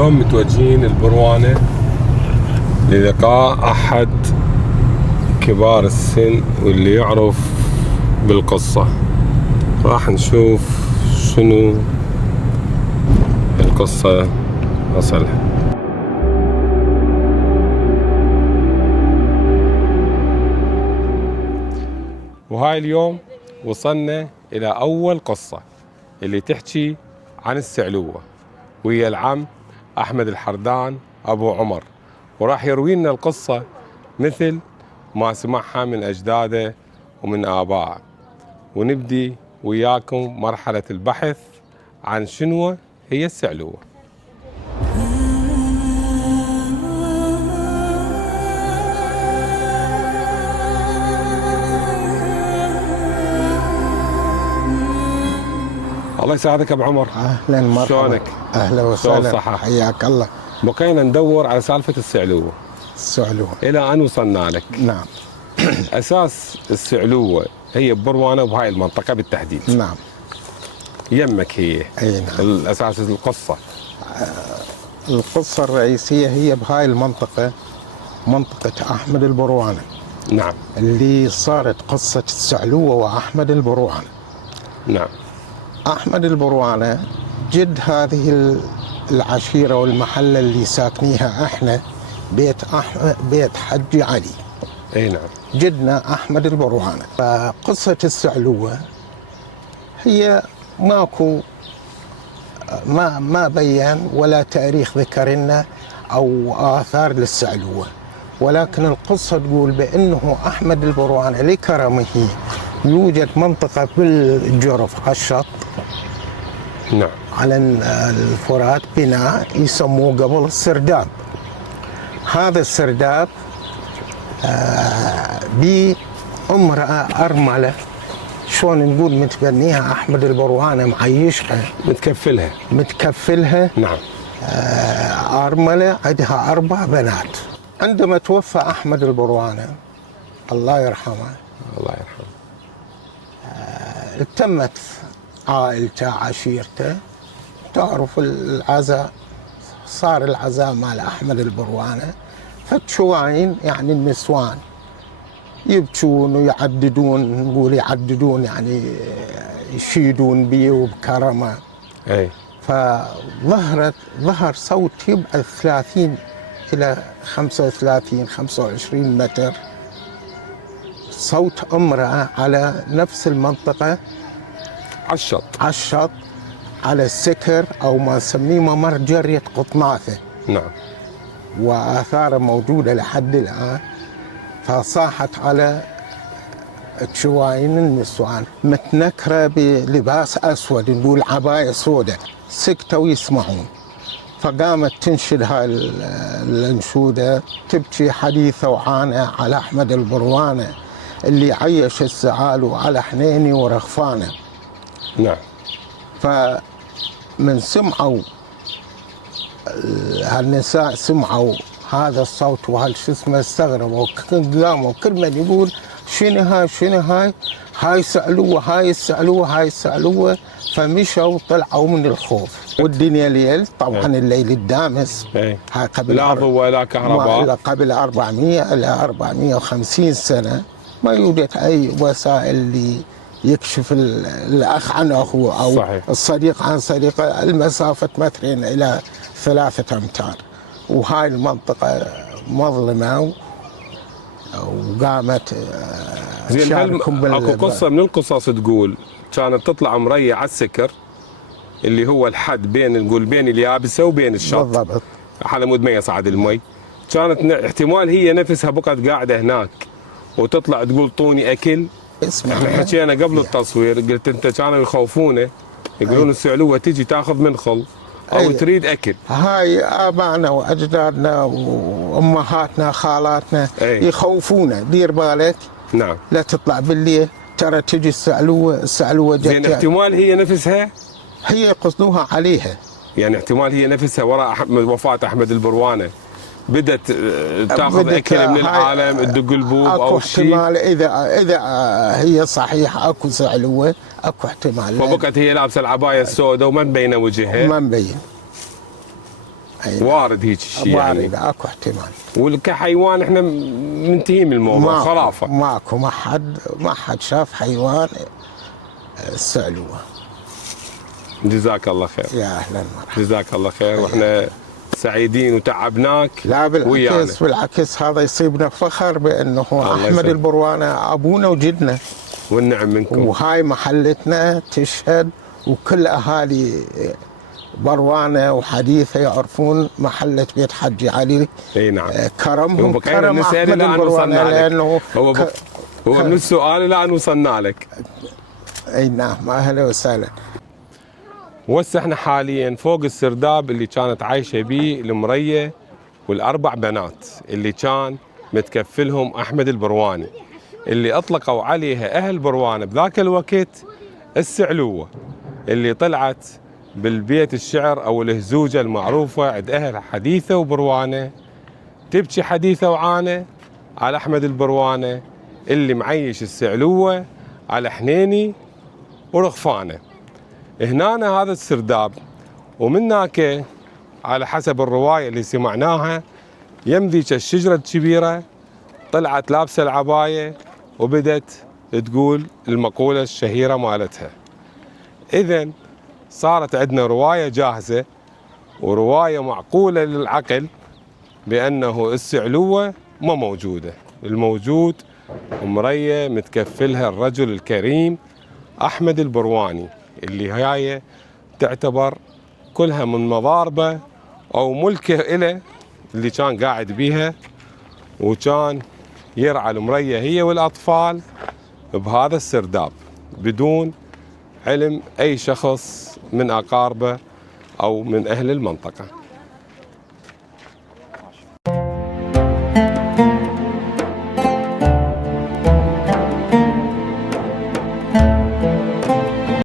اليوم متوجهين البروانة للقاء أحد كبار السن واللي يعرف بالقصة. راح نشوف شنو القصة أصلها. وهاي اليوم وصلنا إلى أول قصة اللي تحكي عن السعلوة، وهي العم أحمد الحردان أبو عمر، وراح يروي لنا القصة مثل ما سمعها من أجداده ومن آبائه. ونبدي وياكم مرحلة البحث عن شنو هي السعلوة. الله يسعدك ابو عمر. اهلا مرحبا. شلونك؟ اهلا وسهلا، حياك الله. بقينا ندور على سالفه السعلوه. السعلوه الى ان وصلنا لك. نعم. اساس السعلوه هي ببروانه وبهاي المنطقه بالتحديد. نعم. يمك هي. اي نعم. الاساس القصه. القصه الرئيسيه هي بهاي المنطقه، منطقه احمد البروانه. نعم. اللي صارت قصه السعلوه واحمد البروانه. نعم. أحمد البروانة جد هذه العشيرة والمحلة اللي ساكنيها احنا، بيت حجي علي. اي نعم. جدنا أحمد البروانة. فقصة السعلوة هي ماكو ما بين ولا تاريخ ذكر لنا أو آثار للسعلوة، ولكن القصة تقول بأنه أحمد البروانة لكرمه يوجد منطقة بالجرف على الشط. نعم. على الفرات بناء يسموه قبل السرداب. هذا السرداب بامرأة أرملة، شلون نقول متبنيها أحمد البروانة، معيشها متكفلها. نعم. أرملة، عندها 4 بنات. عندما توفى أحمد البروانة الله يرحمه، التمت عائلته عشيرته، تعرف العزاء، صار العزاء مال أحمد البروانة. فتشواين يعني النسوان يبكون ويعددون، نقول يعددون يعني يشيدون بيه وبكرمه. اي. ظهر صوت يبعد 30 إلى 25 متر، صوت امرأة على نفس المنطقة، على الشط على السكر أو ما نسميه ممر جرية قطناثة. نعم. وآثاره موجودة لحد الآن. فصاحت على تشواين النسوان متنكرة بلباس أسود، نقول عباية سوداء. سكتوا يسمعون، فقامت تنشد هاي الأنشودة، تبكي حديثة وعانة على أحمد البروانة اللي عيش السعالو على حنيني ورغفانه. نعم. فمن سمعوا هالنساء، سمعوا هذا الصوت وهالشو اسمه، استغربوا، قاموا كل من يقول شنو هاي سألوه. فمشوا طلعوا من الخوف. والدنيا ليل طبعا. الليل الدامس. هاي قبل لا ضوء ولا كهرباء، قبل 400 إلى 450 سنة ما يوجد أي وسائل اللي يكشف الأخ عن أخوه أو صحيح. الصديق عن صديقه، المسافة 2 إلى 3 أمتار. وهاي المنطقة مظلمة وقامت زين. اكو قصة من القصص تقول كانت تطلع مرية على السكر اللي هو الحد بين اليابسة وبين الشط. بالضبط. على مود ما يصعد المي. كانت احتمال هي نفسها بقت قاعدة هناك وتطلع تقول طوني أكل. احنا حكينا قبل التصوير، قلت انت كانوا يخوفونه، يقولون السعلوة تجي تاخذ منخل او تريد اكل. هاي ابائنا واجدادنا وامهاتنا خالاتنا يخوفونا، دير بالك. نعم. لا تطلع بالليل، ترى تجي السعلوة جت. زين. احتمال هي نفسها، هي يقصدوها عليها، يعني احتمال هي نفسها وراء وفاة احمد البروانة بدت تاخذ اكل من العالم، تدق البوب او شيء. اكو احتمال اذا هي صحيحه، اكو سعلوه، اكو احتمال. وبقت هي لابسه العبايه السوداء وما مبينه وجهها. ما مبين. وارد هيك شيء يعني. وارد، اكو احتمال. وكحيوان احنا منتهين من الموضوع خرافه. ماكو ما حد شاف حيوان السعلوه. جزاك الله خير. يا اهلا ومرحبا. جزاك الله خير، واحنا سعيدين وتعبناك. لا بالعكس بالعكس، هذا يصيبنا فخر بانه احمد البروانه ابونا وجدنا، والنعم منكم. وهاي محلتنا تشهد، وكل اهالي بروانه وحديثه يعرفون محله بيت حجي علي. اي نعم. كرم احمد البروانه، لانه هو من السؤال الان وصلنا لك. اي نعم، اهلا وسهلا. وهسه احنا حاليا فوق السرداب اللي كانت عايشه به المريه والاربع بنات اللي كان متكفلهم احمد البرواني، اللي اطلقوا عليها اهل بروانه بذاك الوقت السعلوه، اللي طلعت بالبيت الشعر او الهزوجه المعروفه عند اهل حديثه وبروانه، تبكي حديثه وعانه على احمد البروانه اللي معيش السعلوه على حنيني ورغفانه. هنا هذا السرداب، ومن هناك على حسب الروايه اللي سمعناها يم ذيك الشجره الكبيره طلعت لابسه العبايه وبدت تقول المقوله الشهيره مالتها. اذن صارت عندنا روايه جاهزه وروايه معقوله للعقل بانه السعلوه ما موجوده، الموجود مريه متكفلها الرجل الكريم احمد البرواني، اللي هاي تعتبر كلها من مضاربه او ملكه إله اللي كان قاعد بيها، وكان يرعى المريه هي والاطفال بهذا السرداب بدون علم اي شخص من اقاربه او من اهل المنطقه.